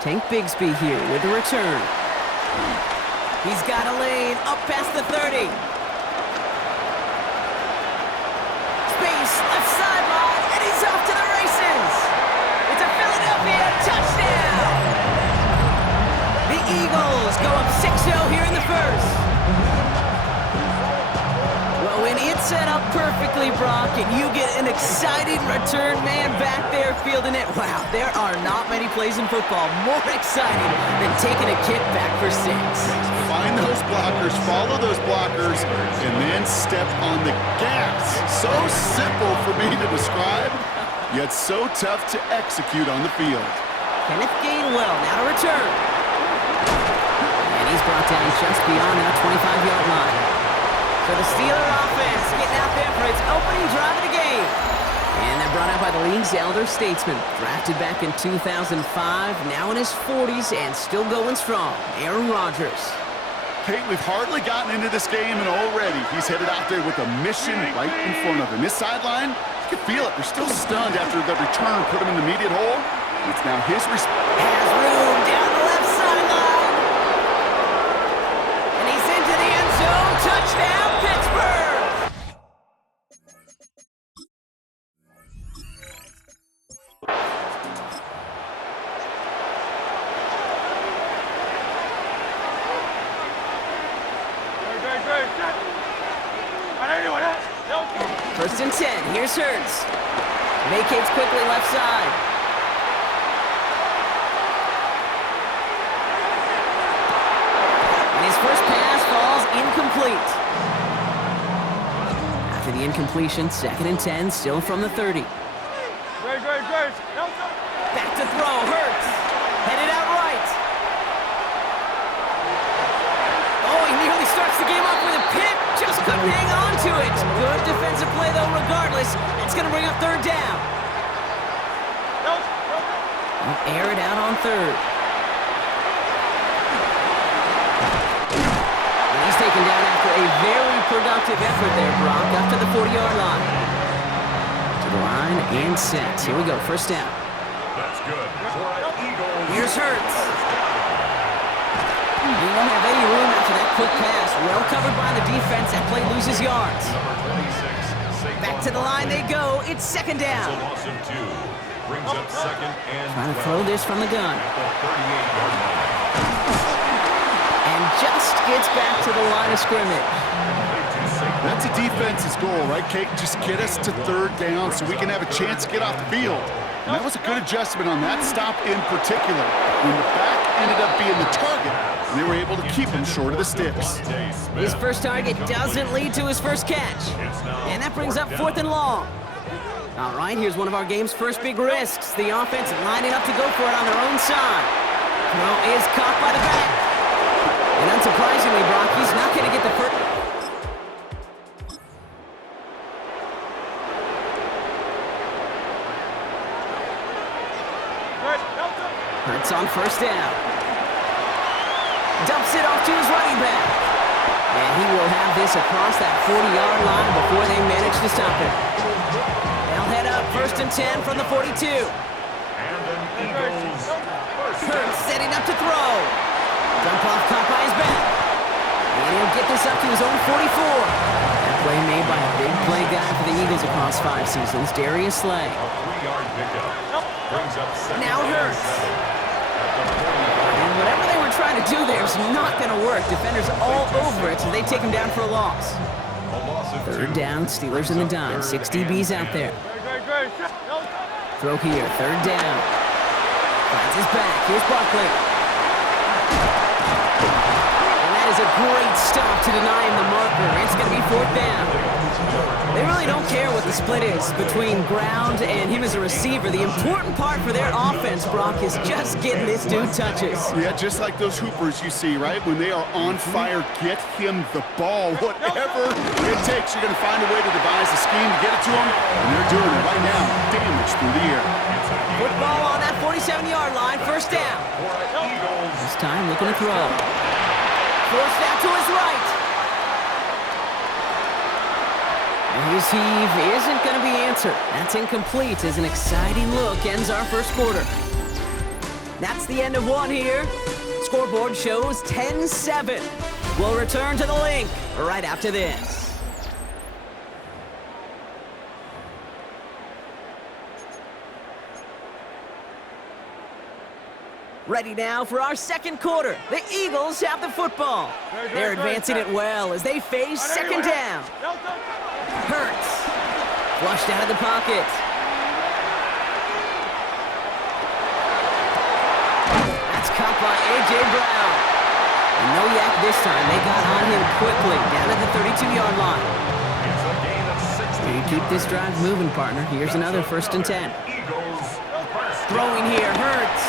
Tank Bigsby here with the return. He's got a lane up past the 30. Space, left sideline, and he's off to the races. It's a Philadelphia touchdown. The Eagles go up 6-0 here in the first. Well, when it's set up perfectly, Brock, and you get an exciting return man back there fielding it, wow, there are not many plays in football more exciting than taking a kick back for 6. Find those blockers, follow those blockers, and then step on the gas. So simple for me to describe, yet so tough to execute on the field. Kenneth Gainwell now to return. And he's brought down just beyond that 25-yard line. So the Steeler offense getting out there for its opening drive of the game. And they're brought out by the league's elder statesman. Drafted back in 2005, now in his 40s and still going strong, Aaron Rodgers. Kate, we've hardly gotten into this game, and already he's headed out there with a mission right in front of him. This sideline, you can feel it. They're still stunned after the return put him in the immediate hole. It's now his responsibility. Has room down the left sideline. And he's into the end zone. Touchdown, Pittsburgh! First and 10, here's Hurts. Vacates quickly left side. And his first pass falls incomplete. After the incompletion, 2nd and 10, still from the 30. Back to throw, Hurts. Headed out right. Oh, he nearly starts the game off with a pick. Just couldn't hang on to it. Good defensive play, though, regardless. It's going to bring up 3rd down. He'll air it out on 3rd. And he's taken down after a very productive effort there, Brock, up to the 40-yard line. To the line and set. Here we go, 1st down. That's good. Here's Hurts. He won't have any room after that quick pass. Well covered by the defense. That play loses yards. Back to the line they go. It's 2nd down. Loss of 2. Brings up 2nd and Trying to throw this from the gun. And just gets back to the line of scrimmage. That's a defense's goal, right, Kate? Just get us to 3rd down so we can have a chance to get off the field. And that was a good adjustment on that stop in particular, when the back ended up being the target, and they were able to keep him short of the sticks. His first target doesn't lead to his first catch. And that brings up 4th and long. All right, here's one of our game's first big risks. The offense lining up to go for it on their own side. Throw is caught by the back. And unsurprisingly, Brock, he's not going to get the first. Hurts on 1st down. Dumps it off to his running back. And he will have this across that 40-yard line before they manage to stop him. They'll head up 1st and 10 from the 42. Hurts setting up to throw. Dump off caught by his back. And he'll get this up to his own 44. That play made by a big play guy for the Eagles across 5 seasons, Darius Slay. A 3-yard pickup. Brings up 2nd. Now Hurts. And whatever they were trying to do there is not going to work. Defenders all over it, so they take him down for a loss. 3rd down, Steelers in the dime. 6 DBs out there. Throw here, 3rd down. Finds his back. Here's Barkley. And that is a great stop to deny him the marker. It's going to be 4th down. They really don't care what the split is between ground and him as a receiver. The important part for their offense, Brock, is just getting this dude touches. Yeah, just like those hoopers you see, right? When they are on fire, get him the ball. Whatever it takes, you're going to find a way to devise a scheme to get it to him, and they're doing it right now. Damage through the air. Football on that 47-yard line, 1st down. This time looking to throw. Forced out to his right. And his heave isn't going to be answered. That's incomplete as an exciting look ends our first quarter. That's the end of one here. Scoreboard shows 10-7. We'll return to the link right after this. Ready now for our second quarter. The Eagles have the football. They're advancing it well as they face second down. Hurts. Flushed out of the pocket. That's caught by A.J. Brown. And no yak this time. They got on him quickly down at the 32-yard line. You keep this drive moving, partner. Here's another 1st and 10. Throwing here, Hurts.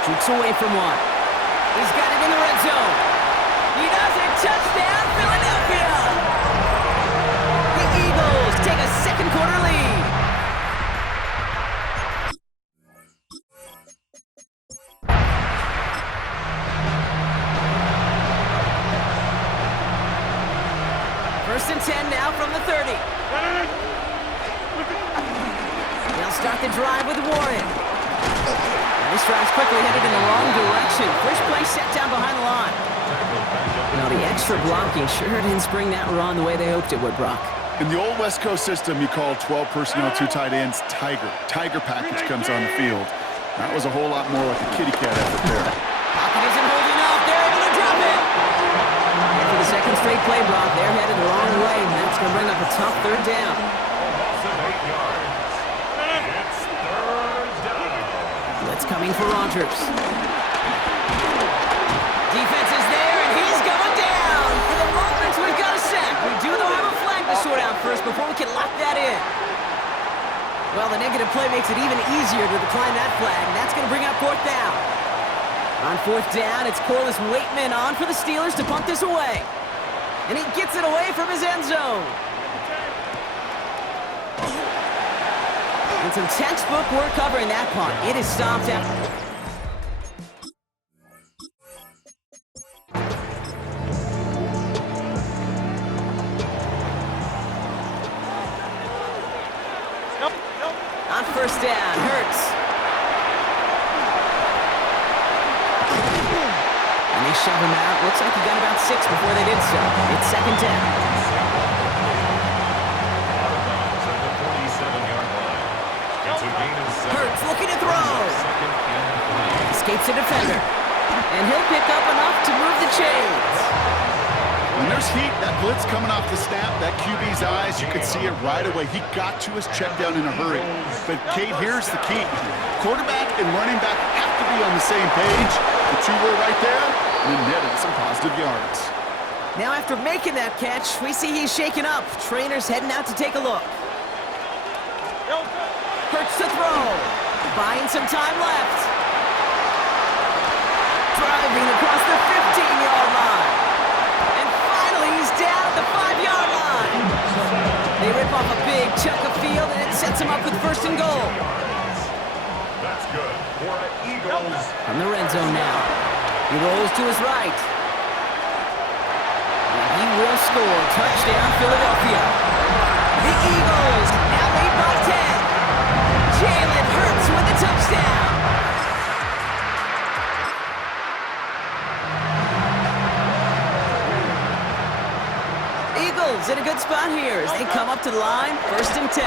Shoots away from one. He's got it in the red zone. He does it. Touchdown, Philadelphia! The Eagles take a second quarter lead. First and 10 now from the 30. They'll start the drive with Warren. This drive's quickly headed in the wrong direction. First play set down behind the line. Now the extra blocking sure didn't spring that run the way they hoped it would, Brock. In the old West Coast system, you call 12 personnel, 2 tight ends, Tiger. Tiger package comes on the field. That was a whole lot more like a kitty cat effort there. Pocket isn't holding up. They're able to drop it. And for the second straight play, Brock, they're headed the wrong way. And that's going to bring up a tough third down. Blitz coming for Rodgers. Defense is there, and he's going down. For the moment, we've got a sack. We do, though, have a flag to sort out first before we can lock that in. Well, the negative play makes it even easier to decline that flag, and that's going to bring up 4th down. On 4th down, it's Corliss Waitman on for the Steelers to punt this away. And he gets it away from his end zone. And some textbook work covering that punt. It is stopped after. On 1st down, Hurts. And they shove him out. Looks like he got about 6 before they did so. It's 2nd down. Hurts looking to throw. Escapes a defender. And he'll pick up enough to move the chains. When there's heat, that blitz coming off the snap, that QB's eyes, you could see it right away. He got to his check down in a hurry. But, Kate, here's the key. Quarterback and running back have to be on the same page. The two were right there, and then netted some positive yards. Now, after making that catch, we see he's shaken up. Trainer's heading out to take a look. Hurts to throw. Buying some time left. Driving across the 15-yard line. And finally, he's down at the 5-yard line. They rip off a big chunk of field, and it sets him up with 1st and goal. That's good for the Eagles. From the red zone now. He rolls to his right. And he will score. Touchdown, Philadelphia. The Eagles now lead by 10. Jalen Hurts with the touchdown. Eagles in a good spot here as they come up to the line. 1st and 10.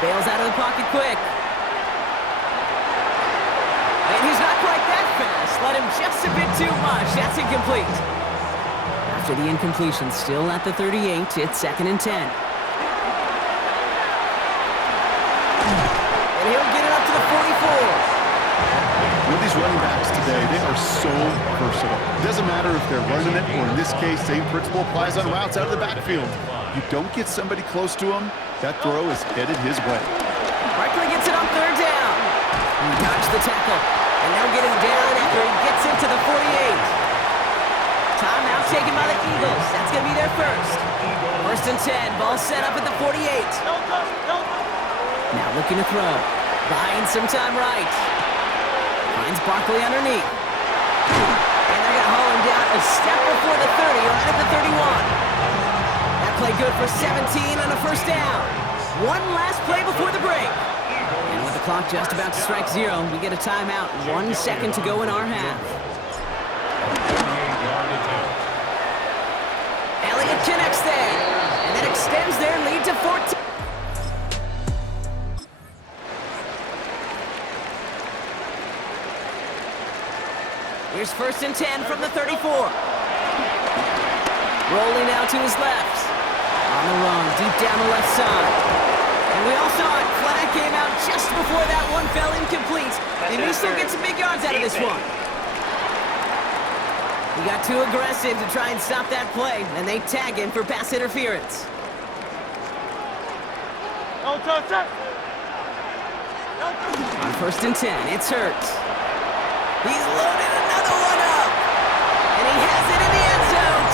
Bails out of the pocket quick. And he's not quite that fast. Let him just a bit too much. That's incomplete. After the incompletion, still at the 38, it's 2nd and 10. And he'll get it up to the 44. With these running backs today, they are so versatile. It doesn't matter if they're running it, or in this case, same principle applies on routes out of the backfield. You don't get somebody close to him, that throw is headed his way. Barkley gets it on 3rd down. He dodged the tackle. And they'll get him down after he gets into the 48. Timeout taken by the Eagles. That's going to be their first. 1st and 10. Ball set up at the 48. Now looking to throw. Buying some time right. Finds Barkley underneath. And they're going to haul him down a step before the 30, right at the 31. That play good for 17 on a 1st down. One last play before the break. And with the clock just about to strike 0. We get a timeout. 1 second to go in our half. 28-yard attempt. Elliott connects there, and that extends their lead to 14. Here's 1st and 10 from the 34. Rolling out to his left. On the run, deep down the left side. And we all saw it. Flag came out just before that one fell incomplete. They may still get some big yards out of this one. He got too aggressive to try and stop that play, and they tag him for pass interference. On 1st and 10, it's Hurts. He's loaded another one up, and he has it in the end zone.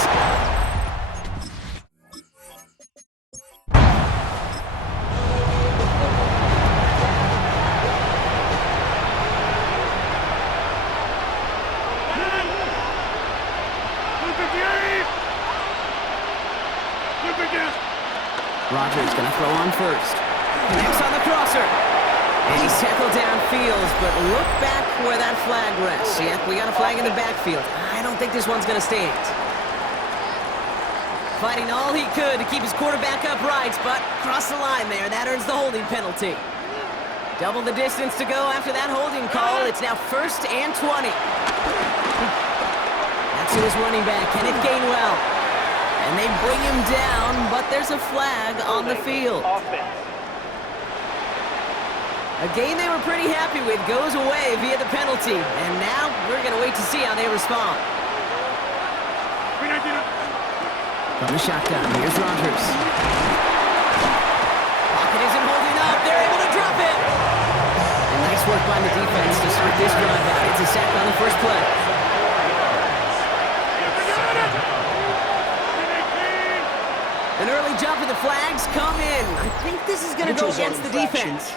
Rodgers gonna throw on first. Connects on the crosser. And he's tackled downfield, but look back where that flag rests. Yeah, we got a flag in the backfield. I don't think this one's gonna stand. Fighting all he could to keep his quarterback upright, but crossed the line there. That earns the holding penalty. Double the distance to go after that holding call. It's now 1st and 20. That's to his running back, Kenneth Gainwell. And they bring him down, but there's a flag on the field. A game they were pretty happy with goes away via the penalty. And now we're going to wait to see how they respond. From the shotgun, here's Rodgers. Pocket isn't holding up. They're able to drop it. And nice work by the defense to start this drive out. It's a sack on the first play. An early jump of the flags come in. I think this is going to go against the defense.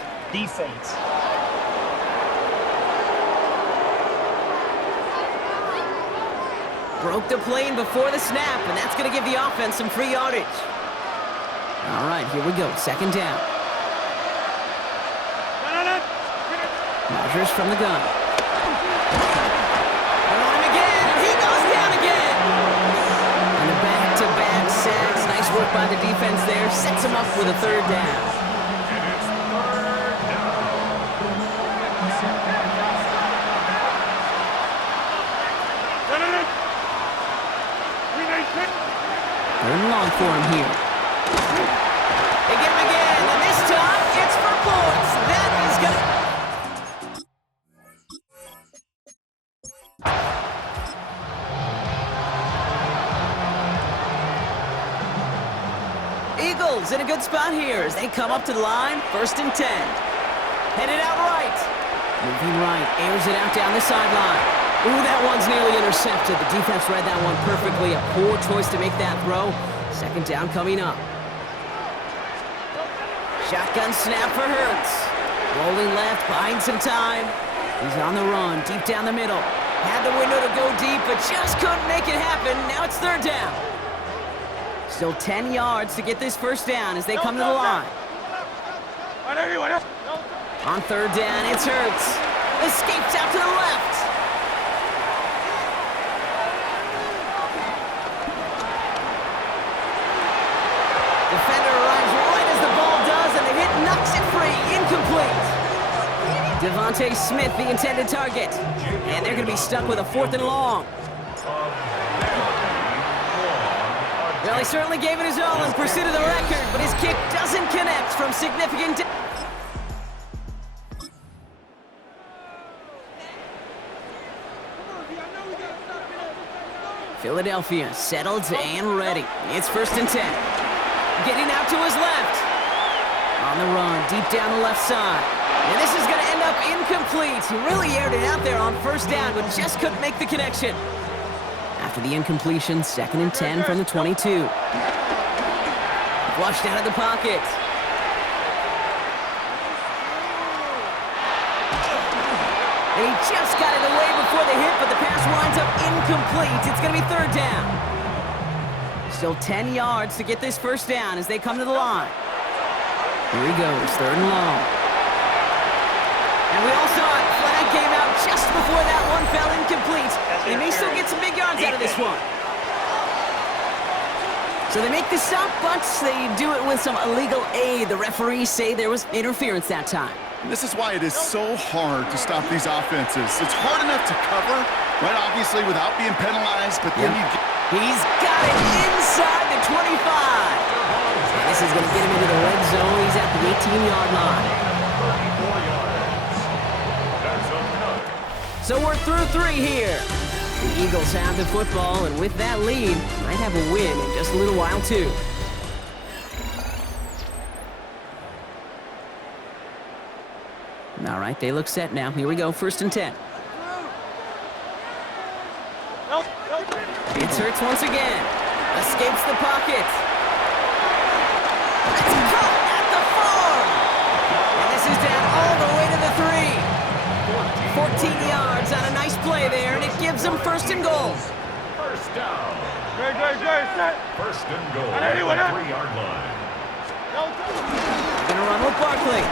Broke the plane before the snap, and that's going to give the offense some free yardage. All right, here we go. 2nd down. Rodgers from the gun. They're on him again, and he goes down again. And the back-to-back sacks. Nice work by the defense there. Sets him up with a 3rd down. Third and long for him here. They get him again, and this time it's for points. That is good. Eagles in a good spot here as they come up to the line. 1st and 10. Headed out right. Moving right, airs it out down the sideline. Ooh, that one's nearly intercepted. The defense read that one perfectly. A poor choice to make that throw. 2nd down coming up. Shotgun snap for Hurts. Rolling left, buying some time. He's on the run, deep down the middle. Had the window to go deep, but just couldn't make it happen. Now it's 3rd down. Still 10 yards to get this 1st down as they come to the line. On 3rd down, it's Hurts. Escapes out to the left. Defender arrives right as the ball does, and the hit knocks it free. Incomplete. Devontae Smith, the intended target. And they're going to be stuck with a 4th and long. Well, he certainly gave it his all in pursuit of the record, but his kick doesn't connect from significant distance. Philadelphia settled and ready. It's 1st and 10. Getting out to his left. On the run, deep down the left side. And this is going to end up incomplete. He really aired it out there on 1st down, but just couldn't make the connection. After the incompletion, 2nd and 10 from the 22. Flushed out of the pocket. And he just got it away before the hit, but the pass winds up incomplete. It's going to be 3rd down. Still 10 yards to get this 1st down as they come to the line. Here he goes, 3rd and long. And we all saw it. Flag came out just before that one fell incomplete. They may still get some big yards out of this one. So they make the stop, but they do it with some illegal aid. The referees say there was interference that time. And this is why it is so hard to stop these offenses. It's hard enough to cover, right, obviously, without being penalized, but then you get... He's got it inside the 25. And this is going to get him into the red zone. He's at the 18-yard line. 34 yards. That's enough. So we're through 3 here. The Eagles have the football, and with that lead, might have a win in just a little while, too. All right, they look set now. Here we go, 1st and 10. It's Hurts once again. Escapes the pocket. It's caught at the 4. And this is down all the way to the 3. 14 yards on a nice play there, and it gives them 1st and goal. First down. Great, set. First and goal at the 3-yard line. Gonna run with Barkley.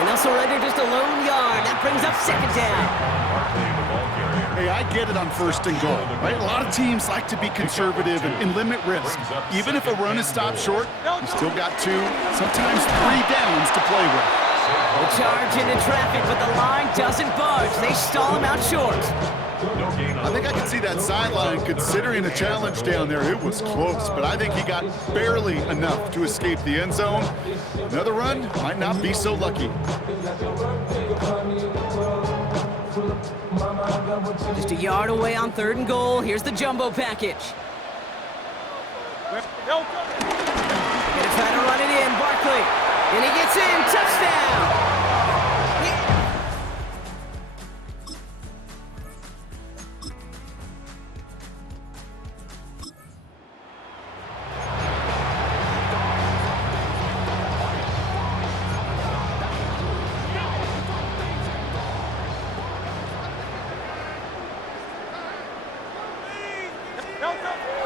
And also right there, just a lone yard. That brings up 2nd down. Barkley, the ball carrier. Hey, I get it on 1st and goal, right? A lot of teams like to be conservative and limit risk. Even if a run is stopped short, you still got 2, sometimes 3 downs to play with. The charge into traffic, but the line doesn't budge. They stall him out short. I think I can see that sideline considering the challenge down there. It was close, but I think he got barely enough to escape the end zone. Another run might not be so lucky. Just a yard away on 3rd and goal. Here's the jumbo package. Gonna try to run it in, Barkley. And he gets in, touchdown!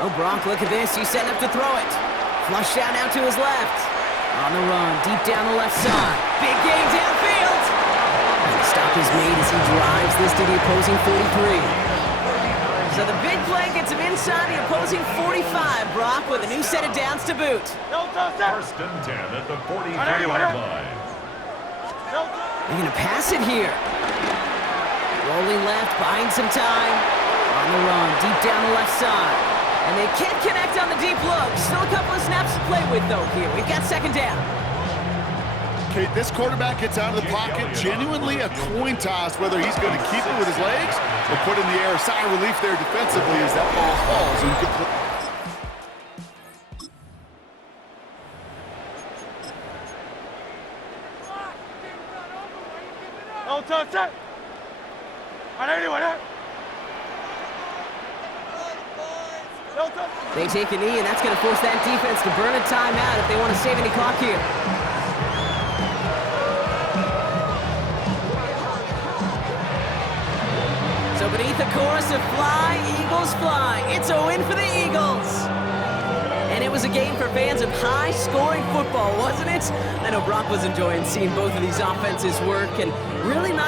Oh, Bronk, look at this. He's setting up to throw it. Flushed out now to his left. On the run, deep down the left side. Big gain downfield. And the stop is made as he drives this to the opposing 43. So the big play gets him inside the opposing 45, Brock, with a new set of downs to boot. First and 10 at the 43-yard line. They're going to pass it here. Rolling left, buying some time. On the run, deep down the left side. And they can't connect on the deep look. Still a couple of snaps to play with, though, here. We've got 2nd down. Okay, this quarterback gets out of the pocket. Genuinely a coin toss whether he's going to keep it with his legs or put in the air. A sigh of relief there defensively as that ball falls incomplete. They take a knee, and that's going to force that defense to burn a timeout if they want to save any clock here. So beneath the chorus of Fly, Eagles Fly, it's a win for the Eagles. And it was a game for fans of high-scoring football, wasn't it? I know Brock was enjoying seeing both of these offenses work and really not